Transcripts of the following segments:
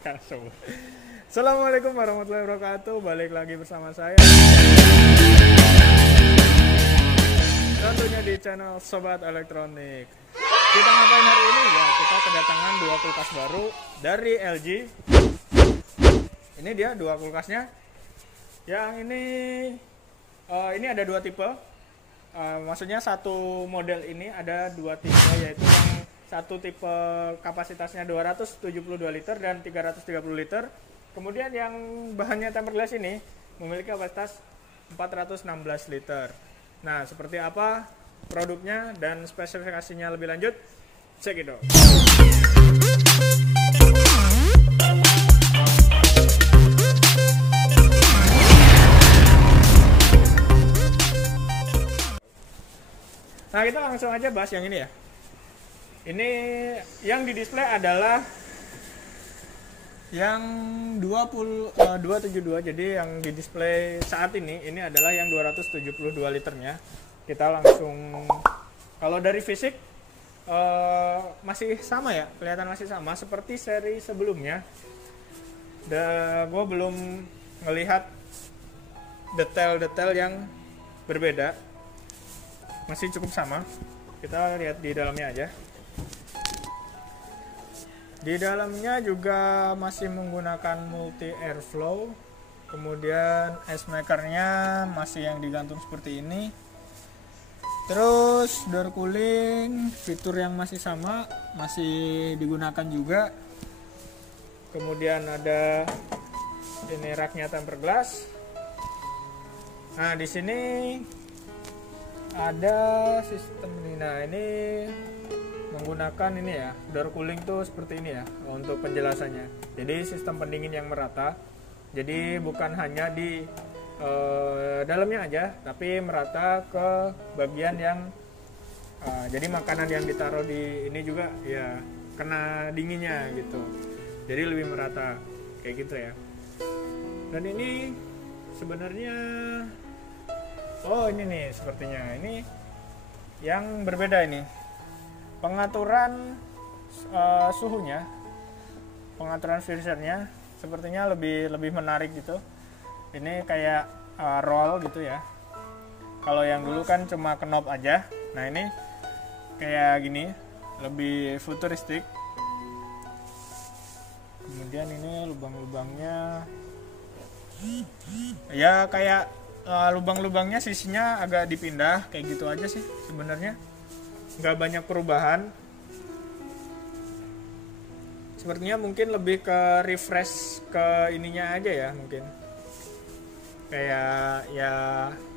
Kasur. Assalamualaikum warahmatullahi wabarakatuh. Balik lagi bersama saya. Tentunya di channel Sobat Elektronik. Kita ngapain hari ini? Ya, kita kedatangan dua kulkas baru dari LG. Ini dia dua kulkasnya. Yang ini ada dua tipe. Maksudnya satu model ini ada dua tipe, yaitu yang satu tipe kapasitasnya 272 liter dan 330 liter. Kemudian yang bahannya tempered glass ini memiliki kapasitas 416 liter. Nah, seperti apa produknya dan spesifikasinya lebih lanjut? Check it out. Nah, kita langsung aja bahas yang ini ya. Ini yang di display adalah yang 272, jadi yang di display saat ini adalah yang 272 liternya. Kita langsung, kalau dari fisik masih sama ya, kelihatan masih sama seperti seri sebelumnya. Gue belum melihat detail-detail yang berbeda, masih cukup sama. Kita lihat di dalamnya aja. Di dalamnya juga masih menggunakan multi airflow. Kemudian ice makernya masih yang digantung seperti ini. Terus door cooling, fitur yang masih sama, masih digunakan juga. Kemudian ada ini raknya tempered glass. Nah, di sini ada sistem ini. Nah, ini menggunakan ini ya, door cooling tuh seperti ini ya untuk penjelasannya. Jadi sistem pendingin yang merata. Jadi bukan hanya di dalamnya aja, tapi merata ke bagian yang jadi makanan yang ditaruh di ini juga ya kena dinginnya gitu. Jadi lebih merata kayak gitu ya. Dan ini sebenarnya ini nih sepertinya ini yang berbeda ini. Pengaturan suhunya, pengaturan freezernya sepertinya lebih menarik gitu. Ini kayak roll gitu ya. Kalau yang dulu kan cuma knob aja. Nah, ini kayak gini, lebih futuristik. Kemudian ini lubang-lubangnya ya kayak lubang-lubangnya sisinya agak dipindah kayak gitu aja sih sebenarnya. Nggak banyak perubahan. Sepertinya mungkin lebih ke refresh ke ininya aja ya, mungkin kayak ya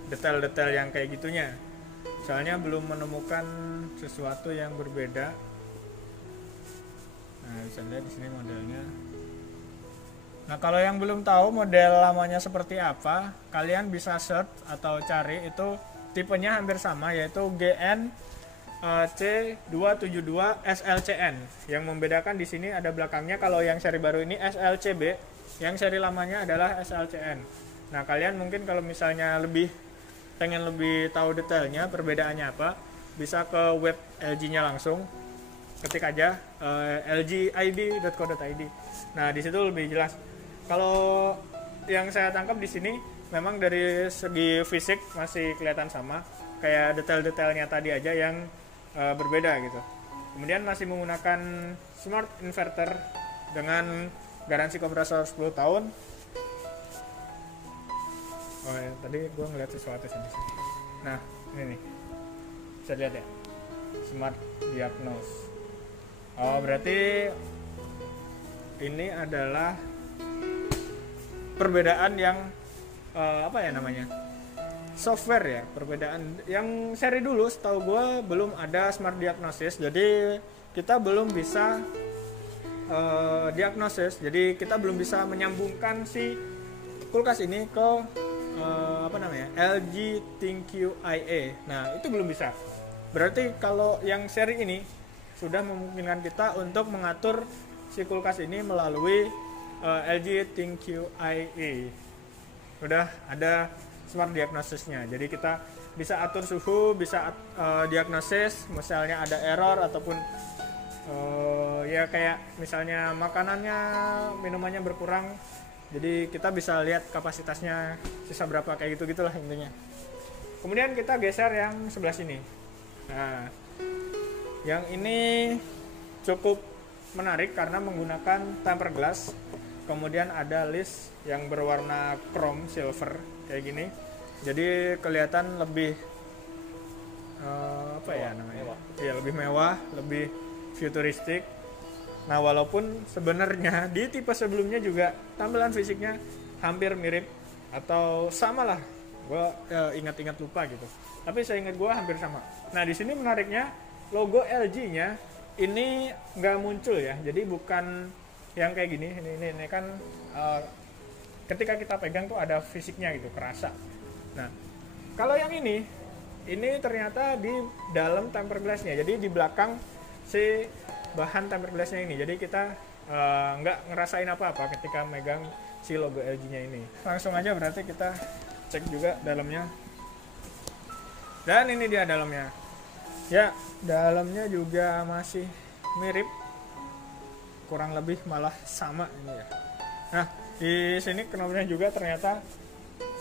detail-detail yang kayak gitunya. Soalnya belum menemukan sesuatu yang berbeda. Nah, bisa lihat di sini modelnya. Nah, kalau yang belum tahu model lamanya seperti apa, kalian bisa search atau cari, itu tipenya hampir sama, yaitu GN C272 SLCN. Yang membedakan di sini ada belakangnya. Kalau yang seri baru ini SLCB, yang seri lamanya adalah SLCN. Nah, kalian mungkin kalau misalnya pengen lebih tahu detailnya perbedaannya apa, bisa ke web LG-nya langsung, ketik aja lgid.co.id. Nah, di situ lebih jelas. Kalau yang saya tangkap di sini memang dari segi fisik masih kelihatan sama, kayak detail-detailnya tadi aja yang berbeda gitu. Kemudian masih menggunakan smart inverter dengan garansi kompresor 10 tahun. Oh ya, tadi gue ngeliat sesuatu sini. Nah, ini nih, bisa lihat ya, smart diagnose. Oh, berarti ini adalah perbedaan yang apa ya namanya, software ya. Perbedaan yang seri dulu setahu gue belum ada smart diagnosis, jadi kita belum bisa diagnosis, jadi kita belum bisa menyambungkan si kulkas ini ke LG ThinQ IA. Nah, itu belum bisa. Berarti kalau yang seri ini sudah memungkinkan kita untuk mengatur si kulkas ini melalui LG ThinQ IA. Sudah ada smart diagnosisnya. Jadi kita bisa atur suhu, bisa diagnosis, misalnya ada error ataupun ya kayak misalnya makanannya, minumannya berkurang, jadi kita bisa lihat kapasitasnya sisa berapa, kayak gitu gitulah intinya. Kemudian kita geser yang sebelah sini. Nah, yang ini cukup menarik karena menggunakan tempered glass. Kemudian ada list yang berwarna chrome silver kayak gini. Jadi kelihatan lebih apa ya namanya? Ya, lebih mewah, lebih futuristik. Nah, walaupun sebenarnya di tipe sebelumnya juga tampilan fisiknya hampir mirip atau sama lah. Gue ingat-ingat lupa gitu. Tapi saya ingat gue hampir sama. Nah, di sini menariknya logo LG-nya ini nggak muncul ya. Jadi bukan yang kayak gini. Ini kan ketika kita pegang tuh ada fisiknya gitu, kerasa. Nah, kalau yang ini ternyata di dalam tempered glass-nya. Jadi di belakang si bahan tempered glass-nya ini. Jadi kita nggak ngerasain apa-apa ketika megang si logo LG-nya ini. Langsung aja berarti kita cek juga dalamnya. Dan ini dia dalamnya. Ya, dalamnya juga masih mirip. Kurang lebih malah sama ini ya. Nah, di sini knobnya juga ternyata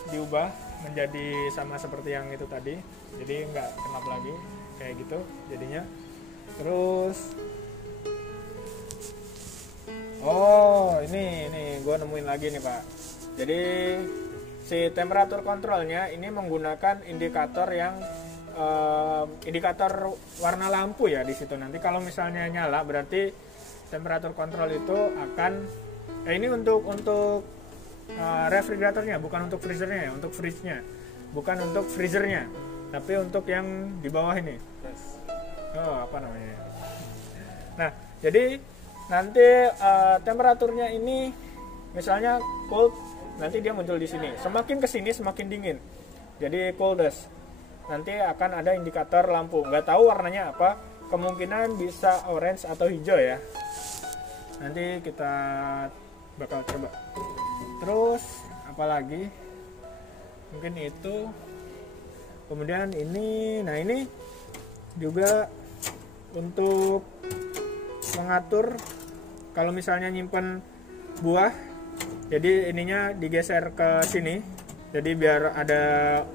diubah menjadi sama seperti yang itu tadi. Jadi nggak knob lagi kayak gitu jadinya. Terus ini gue nemuin lagi nih Pak. Jadi si temperatur kontrolnya ini menggunakan indikator yang indikator warna lampu ya di situ. Nanti kalau misalnya nyala berarti temperatur kontrol itu akan ini untuk refrigeratornya, bukan untuk freezernya ya, untuk fridge-nya. Bukan untuk freezernya, tapi untuk yang di bawah ini. Apa namanya? Nah, jadi nanti temperaturnya ini misalnya cold, nanti dia muncul di sini. Semakin ke sini semakin dingin. Jadi coldest. Nanti akan ada indikator lampu. Nggak tahu warnanya apa. Kemungkinan bisa orange atau hijau ya. Nanti kita bakal coba. Terus apalagi? Mungkin itu. Kemudian ini, nah ini juga untuk mengatur kalau misalnya nyimpen buah. Jadi ininya digeser ke sini. Jadi biar ada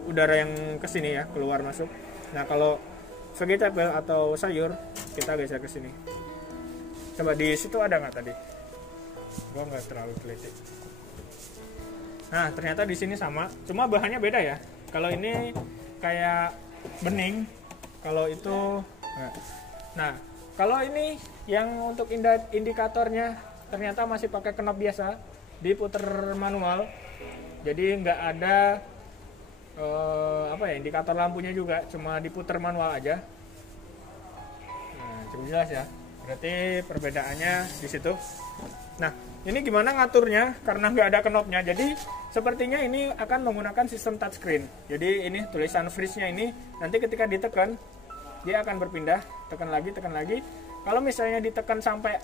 udara yang ke sini ya, keluar masuk. Nah, kalau vegetable atau sayur kita geser ke sini. Coba di situ ada nggak tadi? Gua nggak terlalu teliti. Nah, ternyata di sini sama, cuma bahannya beda ya. Kalau ini kayak bening, kalau itu nggak. Nah, kalau ini yang untuk indikatornya ternyata masih pakai knob biasa, diputer manual. Jadi nggak ada indikator lampunya juga, cuma diputer manual aja. Nah, cukup jelas ya. Berarti perbedaannya di situ. Nah, ini gimana ngaturnya? Karena nggak ada knobnya, jadi sepertinya ini akan menggunakan sistem touchscreen. Jadi ini tulisan fridge-nya ini nanti ketika ditekan dia akan berpindah, tekan lagi. Kalau misalnya ditekan sampai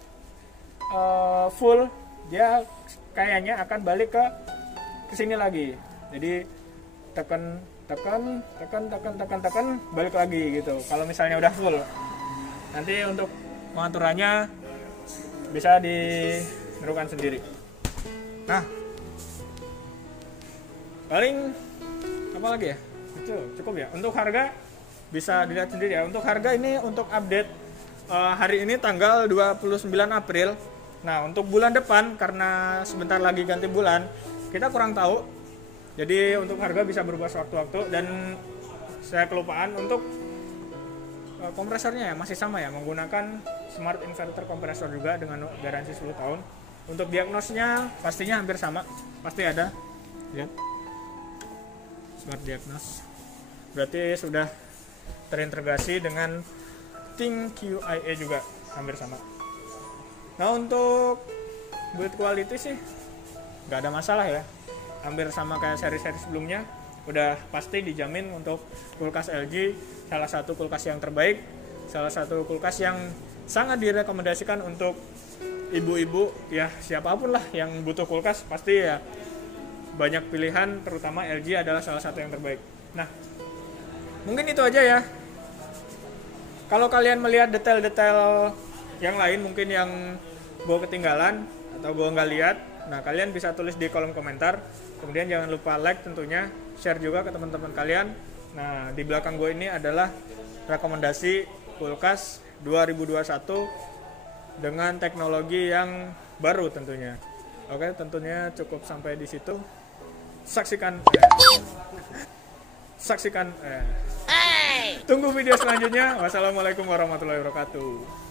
full, dia kayaknya akan balik ke sini lagi. Jadi tekan, balik lagi gitu. Kalau misalnya udah full, nanti untuk pengaturannya bisa ditentukan sendiri. Nah, paling apa lagi ya? Itu cukup ya. Untuk harga bisa dilihat sendiri ya. Untuk harga ini untuk update hari ini tanggal 29 April. Nah, untuk bulan depan karena sebentar lagi ganti bulan, kita kurang tahu. Jadi untuk harga bisa berubah sewaktu-waktu. Dan saya kelupaan untuk kompresornya ya masih sama ya, menggunakan smart inverter kompresor juga dengan garansi 10 tahun. Untuk diagnosnya pastinya hampir sama, pasti ada. Lihat, smart diagnos. Berarti sudah terintegrasi dengan Think QIA juga hampir sama. Nah, untuk build quality sih nggak ada masalah ya, hampir sama kayak seri-seri sebelumnya. Udah pasti dijamin untuk kulkas LG, salah satu kulkas yang terbaik, salah satu kulkas yang sangat direkomendasikan untuk ibu-ibu ya, siapapun lah yang butuh kulkas pasti ya banyak pilihan, terutama LG adalah salah satu yang terbaik. Nah, mungkin itu aja ya. Kalau kalian melihat detail-detail yang lain mungkin yang gue ketinggalan atau gue nggak lihat, nah kalian bisa tulis di kolom komentar. Kemudian jangan lupa like tentunya, share juga ke teman-teman kalian. Nah di belakang gue ini adalah rekomendasi kulkas 2021 dengan teknologi yang baru tentunya. Oke, tentunya cukup sampai di situ. Saksikan tunggu video selanjutnya. Wassalamualaikum warahmatullahi wabarakatuh.